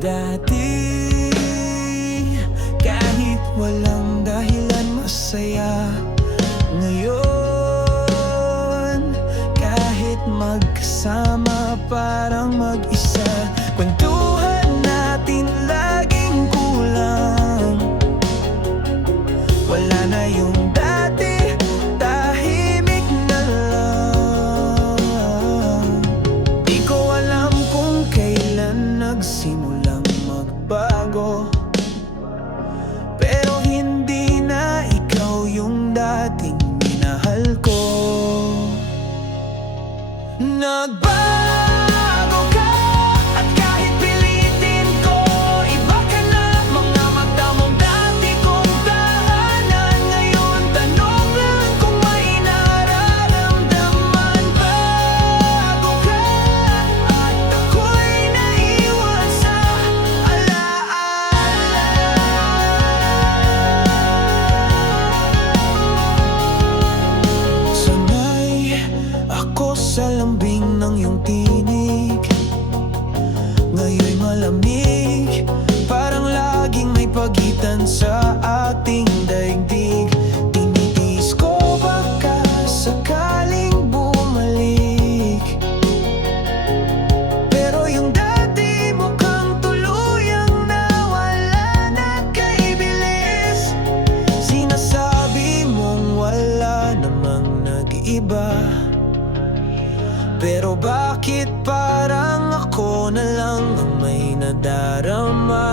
dati, kahit walang dahilan masaya. Ngayon, kahit magkasama parang mag-isa. Kwentuhan natin laging kulang. Wala na yung dati, tahimik na lang. Di ko alam kung kailan nagsimulang magbago, pero hindi na ikaw yung dating minahal ko. Nagbago ka, at kahit pilitin ko, iba ka na. Mga mata mong dati kong tahanan, ngayon tanong lang kung may nararamdaman. Bago ka, at ako'y naiwan sa alaala. Sanay ako sa lambing ng iyong tinig, ngayon'y malamig, parang laging may pagitan sa ating daigdig. Tinitiis ko baka sakaling bumalik, pero yung dati mukhang tuluyang nawala na kaibilis. Sinasabi mong wala namang nag-iiba, pero bakit parang ako na lang ang may nadarama?